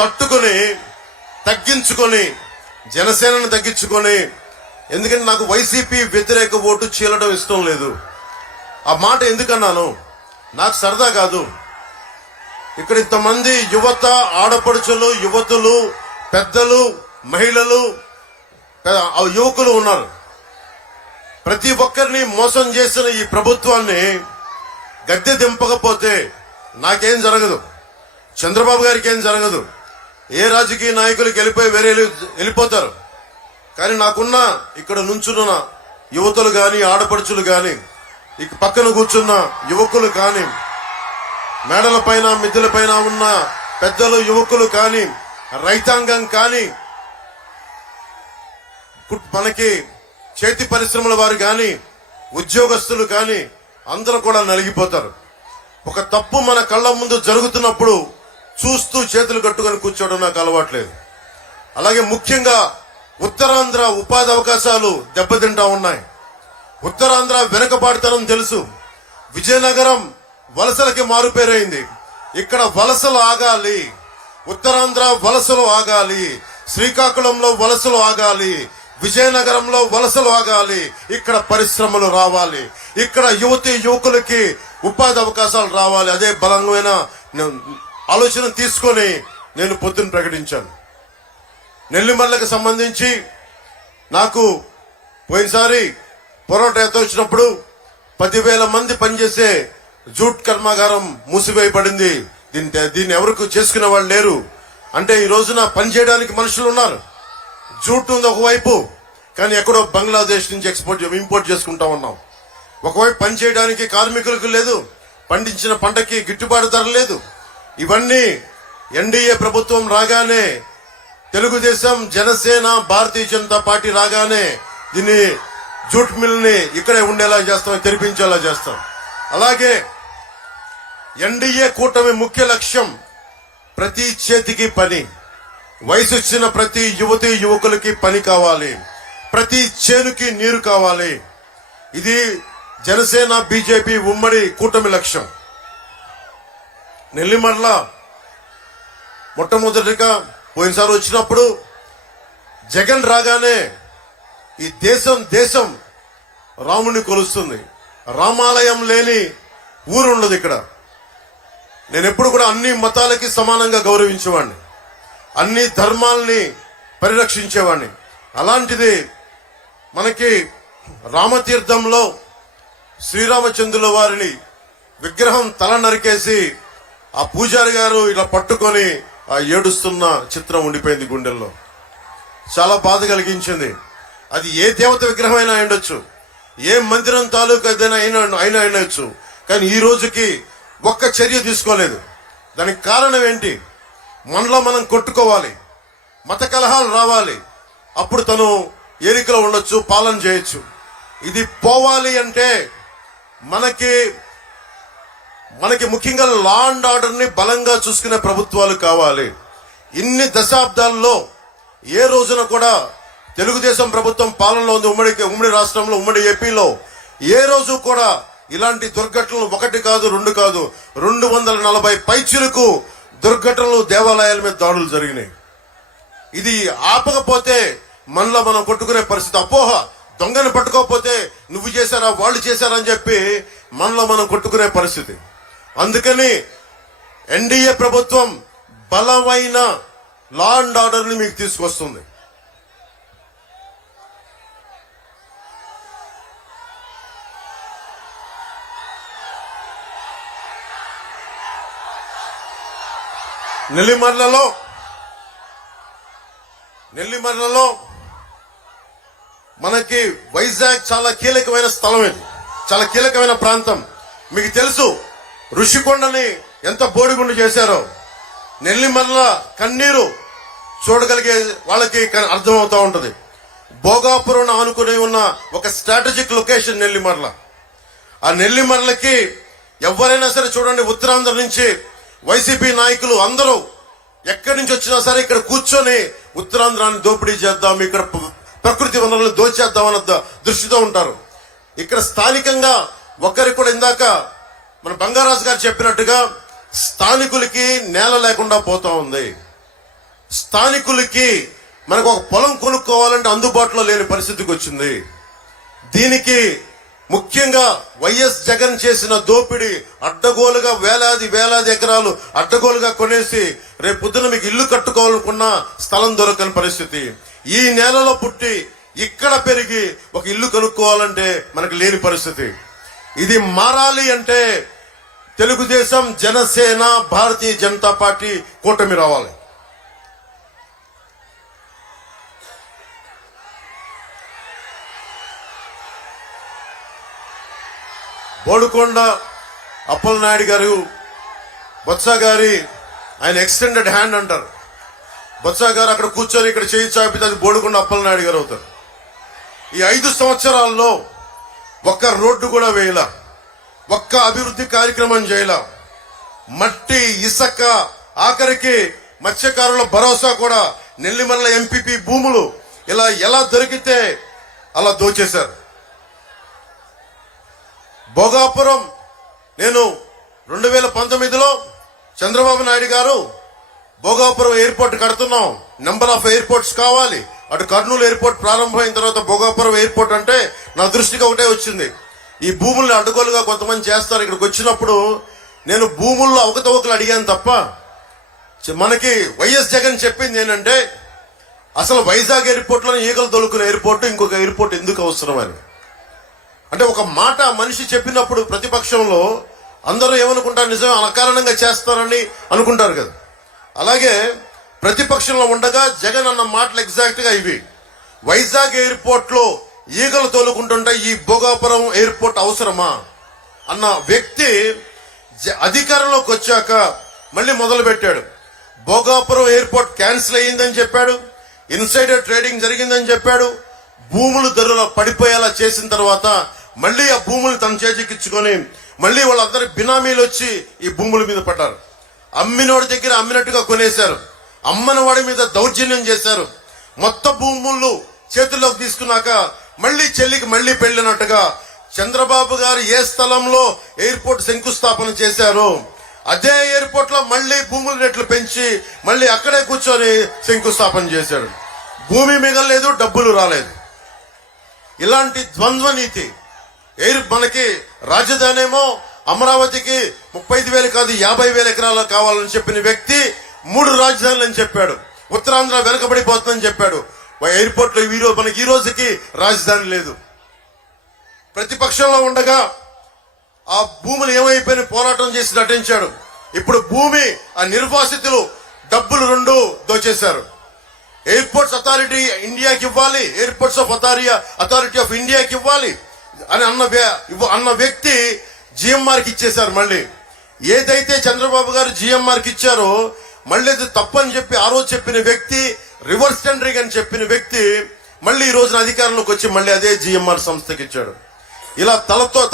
తట్టుకొని తగ్గించుకొని జనసేనను తగ్గించుకొని, ఎందుకంటే నాకు వైసీపీ వ్యతిరేక ఓటు చీలడం ఇష్టం లేదు. ఆ మాట ఎందుకన్నాను, నాకు సరదా కాదు. ఇక్కడ ఇంతమంది యువత, ఆడపడుచులు, యువతులు, పెద్దలు, మహిళలు, యువకులు ఉన్నారు. ప్రతి ఒక్కరిని మోసం చేసిన ఈ ప్రభుత్వాన్ని గద్దె దింపకపోతే నాకేం జరగదు, చంద్రబాబు గారికి ఏం జరగదు, ఏ రాజకీయ నాయకులకి వెళ్ళిపోతారు. కానీ నాకున్న ఇక్కడ నుంచున్న యువతులు కానీ, ఆడపడుచులు కానీ, ఇక పక్కన కూర్చున్న యువకులు కానీ, మేడల పైన మిద్దెల పైన ఉన్న పెద్దలు, యువకులు కానీ, రైతాంగం కానీ, మనకి చేతి పరిశ్రమల వారు కానీ, ఉద్యోగస్తులు కానీ అందరూ కూడా నలిగిపోతారు. ఒక తప్పు మన కళ్ళ ముందు జరుగుతున్నప్పుడు చూస్తూ చేతులు కట్టుకొని కూర్చోవడం నాకు అలవాట్లేదు. అలాగే ముఖ్యంగా ఉత్తరాంధ్ర ఉపాధి అవకాశాలు దెబ్బతింటా ఉన్నాయి. ఉత్తరాంధ్ర వెనుకబాటుతనం తెలుసు. విజయనగరం వలసలకి మారుపేరైంది. ఇక్కడ వలసలు ఆగాలి, ఉత్తరాంధ్ర వలసలు ఆగాలి, శ్రీకాకుళంలో వలసలు ఆగాలి, విజయనగరంలో వలసలు ఆగాలి, ఇక్కడ పరిశ్రమలు రావాలి, ఇక్కడ యువతి యువకులకి ఉపాధి అవకాశాలు రావాలి. అదే బలమైన ఆలోచన తీసుకొని నేను పొద్దున ప్రకటించాను. నెల్లిమర్లకు సంబంధించి నాకు పోయినసారి పోరాటం వచ్చినప్పుడు 10,000 మంది పనిచేసే జూట్ కర్మాగారం మూసివేయబడింది. దీన్ని ఎవరికి చేసుకునే వాళ్ళు లేరు. అంటే ఈ రోజున పనిచేయడానికి మనుషులు ఉన్నారు. జూట్ ఉంది ఒకవైపు, కానీ ఎక్కడో బంగ్లాదేశ్ నుంచి ఇంపోర్ట్ చేసుకుంటా ఉన్నాం. ఒకవైపు పనిచేయడానికి కార్మికులకు లేదు, పండించిన పంటకి గిట్టుబాటు ధర లేదు. ఇవన్నీ ఎన్డీఏ ప్రభుత్వం రాగానే, తెలుగుదేశం, జనసేన, భారతీయ జనతా పార్టీ రాగానే దీన్ని జూట్ మిల్ ని ఇక్కడే ఉండేలా చేస్తాం, తెరిపించేలా చేస్తాం. అలాగే ఎన్డీఏ కూటమి ముఖ్య లక్ష్యం ప్రతి చేతికి పని, వయసు వచ్చిన ప్రతి యువతి యువకులకి పని కావాలి, ప్రతి చేనుకి నీరు కావాలి. ఇది జనసేన బీజేపీ ఉమ్మడి కూటమి లక్ష్యం. నెల్లిమర్ల మొట్టమొదటిగా పోయినసారి వచ్చినప్పుడు జగన్ రాగానే ఈ దేశం రాముని కొలుస్తుంది. రామాలయం లేని ఊరుండదు ఇక్కడ. నేను ఎప్పుడు కూడా అన్ని మతాలకి సమానంగా గౌరవించేవాడిని, అన్ని ధర్మాల్ని పరిరక్షించేవాడిని. అలాంటిది మనకి రామతీర్థంలో శ్రీరామచంద్రుల వారిని విగ్రహం తల నరికేసి ఆ పూజారి గారు ఇలా పట్టుకొని ఆ ఏడుస్తున్న చిత్రం ఉండిపోయింది గుండెల్లో. చాలా బాధ కలిగించింది. అది ఏ దేవత విగ్రహం అయినా ఉండొచ్చు, ఏ మందిరం తాలూకు అయినా ఉండొచ్చు, కానీ ఈ రోజుకి ఒక్క చర్య తీసుకోలేదు. దానికి కారణం ఏంటి? మనలో మనం కొట్టుకోవాలి, మత కలహాలు రావాలి, అప్పుడు తను ఏరికలో ఉండొచ్చు, పాలన చేయొచ్చు. ఇది పోవాలి అంటే మనకి ముఖ్యంగా లా అండ్ ఆర్డర్ ని బలంగా చూసుకునే ప్రభుత్వాలు కావాలి. ఇన్ని దశాబ్దాల్లో ఏ రోజున కూడా తెలుగుదేశం ప్రభుత్వం పాలనలో ఉంది, ఉమ్మడి రాష్ట్రంలో, ఉమ్మడి ఏపీలో ఏ రోజు కూడా ఇలాంటి దుర్ఘటనలు 1 కాదు 2 కాదు 240 పైచిలకు దుర్ఘటనలు, దేవాలయాల మీద దాడులు జరిగినాయి. ఇది ఆపకపోతే మనలో మనం కొట్టుకునే పరిస్థితి. అపోహ, దొంగను పట్టుకోకపోతే నువ్వు చేశారా వాళ్ళు చేశారా అని చెప్పి మనలో మనం కొట్టుకునే పరిస్థితి. అందుకని ఎన్డీఏ ప్రభుత్వం బలమైన లా అండ్ ఆర్డర్ ని మీకు తీసుకొస్తుంది. నెల్లిమర్లలో మనకి వైజాగ్ చాలా కీలకమైన స్థలం, ఇది చాలా కీలకమైన ప్రాంతం. మీకు తెలుసు ఋషికొండని ఎంత బోడిగుండు చేశారో. నెల్లిమర్ల కన్నీరు చూడగలిగే వాళ్ళకి అర్థమవుతా ఉంటది. భోగాపురం ఆనుకుని ఉన్న ఒక స్ట్రాటజిక్ లొకేషన్ నెల్లిమర్ల. ఆ నెల్లిమర్లకి ఎవరైనా సరే చూడండి, ఉత్తరాంధ్ర నుంచి వైసీపీ నాయకులు అందరూ ఎక్కడి నుంచి వచ్చినా సరే ఇక్కడ కూర్చొని ఉత్తరాంధ్రాన్ని దోపిడీ చేద్దాం, ఇక్కడ ప్రకృతి వనరులను దోచేద్దామన్న దృష్టితో ఉంటారు. ఇక్కడ స్థానికంగా ఒక్కరికి కూడా, ఇందాక మన బంగారాజు గారు చెప్పినట్టుగా స్థానికులకి నేల లేకుండా పోతా ఉంది. స్థానికులకి మనకు ఒక పొలం కొనుక్కోవాలంటే అందుబాటులో లేని పరిస్థితికి వచ్చింది. దీనికి ముఖ్యంగా వైఎస్ జగన్ చేసిన దోపిడీ, అడ్డగోలుగా వేలాది ఎకరాలు అడ్డగోలుగా కొనేసి రేపు పొద్దున మీకు ఇల్లు కట్టుకోవాలనుకున్న స్థలం దొరకని పరిస్థితి. ఈ నేలలో పుట్టి ఇక్కడ పెరిగి ఒక ఇల్లు కొనుక్కోవాలంటే మనకు లేని పరిస్థితి. ఇది మారాలి అంటే తెలుగుదేశం, జనసేన, భారతీయ జనతా పార్టీ కూటమి రావాలి. బోడుకొండ అప్పలనాయుడు గారు, బొత్స గారి ఆయన ఎక్స్టెండెడ్ హ్యాండ్ అంటారు. బొత్స గారు అక్కడ కూర్చొని ఇక్కడ చేయి చాపితే అది బోడుకొండ అప్పలనాయుడు గారు అవుతారు. ఈ 5 సంవత్సరాల్లో ఒక్క రోడ్డు కూడా వేయలా, ఒక్క అభివృద్ధి కార్యక్రమం చేయలా. మట్టి, ఇసుక, ఆఖరికి మత్స్యకారుల భరోసా కూడా, నెల్లిమర్ల ఎంపీపీ భూములు ఇలా ఎలా దొరికితే అలా దోచేశారు. భోగాపురం నేను 2019లో చంద్రబాబు నాయుడు గారు భోగాపురం ఎయిర్పోర్ట్ కడుతున్నాం, నెంబర్ ఆఫ్ ఎయిర్పోర్ట్స్ కావాలి. అటు కర్నూలు ఎయిర్పోర్ట్ ప్రారంభమైన తర్వాత భోగాపురం ఎయిర్పోర్ట్ అంటే నా దృష్టికి ఒకటే వచ్చింది, ఈ భూముల్ని అడ్డగోలుగా కొంతమంది చేస్తారు. ఇక్కడికి వచ్చినప్పుడు నేను భూముల్లో అవకతవకలు అడిగాను తప్ప, మనకి వైఎస్ జగన్ చెప్పింది ఏంటంటే అసలు వైజాగ్ ఎయిర్పోర్ట్లో ఈగలు తొలుకునే ఎయిర్పోర్ట్ ఇంకొక ఎయిర్పోర్ట్ ఎందుకు అవసరం అని. అంటే ఒక మాట మనిషి చెప్పినప్పుడు ప్రతిపక్షంలో అందరూ ఏమనుకుంటారు, నిజమే అకారణంగా చేస్తారని అనుకుంటారు కదా. అలాగే ప్రతిపక్షంలో ఉండగా జగన్ అన్న మాటలు ఎగ్జాక్ట్ గా ఇవి. వైజాగ్ ఎయిర్పోర్ట్ లో ఈగలు తోలుకుంటుంటే ఈ భోగాపురం ఎయిర్పోర్ట్ అవసరమా అన్న వ్యక్తి అధికారంలోకి వచ్చాక మళ్ళీ మొదలు పెట్టాడు. భోగాపురం ఎయిర్పోర్ట్ క్యాన్సిల్ అయ్యిందని చెప్పాడు, ఇన్సైడర్ ట్రేడింగ్ జరిగిందని చెప్పాడు. భూములు ధరలు పడిపోయేలా చేసిన తర్వాత మళ్ళీ ఆ భూములు తన చేజిక్కించుకొని మళ్ళీ వాళ్ళందరి బినామీలు వచ్చి ఈ భూముల మీద పడ్డారు. అమ్మినోడి దగ్గర అమ్మినట్టుగా కొనేశారు, అమ్మని వాడి మీద దౌర్జన్యం చేశారు. మొత్తం భూములు చేతుల్లోకి తీసుకున్నాక మళ్ళీ చెల్లికి మళ్ళీ పెళ్లినట్టుగా చంద్రబాబు గారు ఏ స్థలంలో ఎయిర్పోర్ట్ శంకుస్థాపన చేశారో అదే ఎయిర్పోర్ట్ లో మళ్ళీ భూముల రేట్లు పెంచి మళ్ళీ అక్కడే కూర్చొని శంకుస్థాపన చేశాడు. భూమి మిగలలేదు, డబ్బులు రాలేదు. ఇలాంటి ద్వంద్వ నీతి. మనకి రాజధాని ఏమో అమరావతికి 35,000 కాదు 50,000 ఎకరాలు కావాలని చెప్పిన వ్యక్తి 3 రాజధానులు అని చెప్పాడు. ఉత్తరాంధ్ర వెనకబడిపోతుందని చెప్పాడు. ఎయిర్పోర్ట్ లో మనకి ఈ రోజుకి రాజధాని లేదు. ప్రతిపక్షంలో ఉండగా ఆ భూములు ఏమైపోయిన పోరాటం చేసి నటించాడు. ఇప్పుడు భూమి ఆ నిర్వాసితులు డబ్బులు 2 దోచేశారు. ఎయిర్పోర్ట్స్ అథారిటీ ఇండియాకి ఇవ్వాలి, ఎయిర్పోర్ట్స్ ఆఫ్ అథారిటీ ఆఫ్ ఇండియాకి ఇవ్వాలి అని అన్న వ్యక్తి జిఎంఆర్కి ఇచ్చేశారు. మళ్ళీ ఏదైతే చంద్రబాబు గారు జిఎంఆర్కి ఇచ్చారో మళ్ళీ అది తప్పని చెప్పి ఆ రోజు చెప్పిన వ్యక్తి, రివర్స్ టెండరింగ్ అని చెప్పిన వ్యక్తి మళ్ళీ ఈ రోజున అధికారంలోకి వచ్చి మళ్ళీ అదే జిఎంఆర్ సంస్థకి ఇచ్చాడు. ఇలా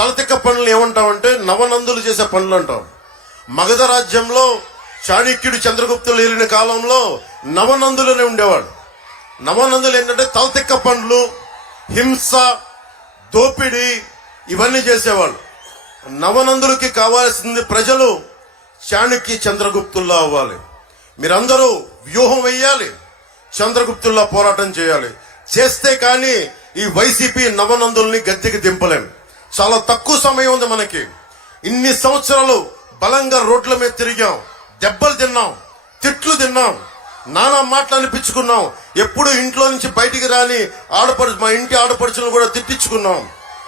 తలతిక్క పనులు ఏమంటామంటే నవనందులు చేసే పనులు అంటాం. మగధ రాజ్యంలో చాణక్యుడు, చంద్రగుప్తులు ఏలిన కాలంలో నవనందులనే ఉండేవాడు. నవనందులు ఏంటంటే తలతిక్క పనులు, హింస, దోపిడీ ఇవన్నీ చేసేవాళ్ళు. నవనందులకి కావాల్సింది ప్రజలు చాణక్య, చంద్రగుప్తుల్లా అవ్వాలి. మీరందరూ వ్యూహం వేయాలి, చంద్రగుప్తుల్లా పోరాటం చేయాలి. చేస్తే కానీ ఈ వైసీపీ నవనందుల్ని గద్దెకి దింపలేం. చాలా తక్కువ సమయం ఉంది మనకి. ఇన్ని సంవత్సరాలు బలంగా రోడ్ల మీద తిరిగాం, దెబ్బలు తిన్నాం, తిట్లు తిన్నాం, నానా మాటలు అనిపించుకున్నాం. ఎప్పుడు ఇంట్లో నుంచి బయటికి రాని మా ఇంటి ఆడపడుచులను కూడా తిట్టించుకున్నాం.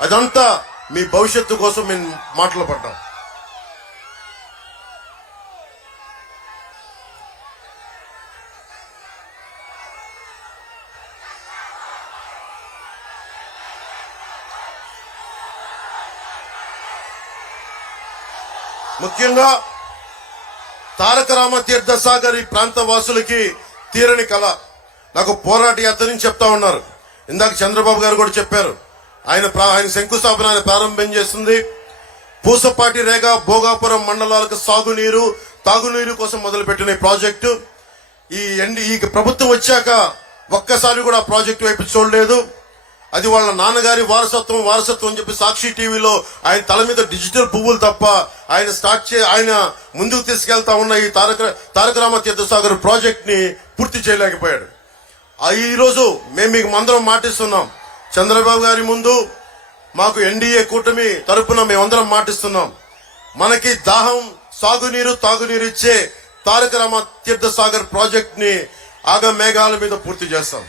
అదంతా మీ భవిష్యత్తు కోసం మేము మాటలు పడ్డాం. ముఖ్యంగా తారక రామ తీర్థ సాగర్ ఈ ప్రాంత వాసులకి తీరని కళ. నాకు పోరాట యాత్ర నుంచి చెప్తా ఉన్నారు. ఇందాక చంద్రబాబు గారు కూడా చెప్పారు. ఆయన శంకుస్థాపన ప్రారంభం చేస్తుంది. పూసపాటి రేగ భోగాపురం మండలాలకు సాగునీరు, తాగునీరు కోసం మొదలుపెట్టిన ఈ ప్రాజెక్టు ఈ ప్రభుత్వం వచ్చాక ఒక్కసారి కూడా ప్రాజెక్టు వైపు చూడలేదు. అది వాళ్ళ నాన్నగారి వారసత్వం అని చెప్పి సాక్షి టీవీలో ఆయన తల మీద డిజిటల్ పువ్వులు తప్ప ఆయన ముందుకు తీసుకెళ్తా ఉన్న ఈ తారక రామ తీర్థసాగర్ ప్రాజెక్ట్ ని పూర్తి చేయలేకపోయాడు. ఈ రోజు మేము మీకు అందరం మాటిస్తున్నాం, చంద్రబాబు గారి ముందు మాకు ఎన్డీఏ కూటమి తరపున మేమందరం మాటిస్తున్నాం, మనకి దాహం సాగునీరు తాగునీరు ఇచ్చే తారక రామ తీర్థసాగర్ ప్రాజెక్ట్ ని ఆగ మేఘాల మీద పూర్తి చేస్తాం.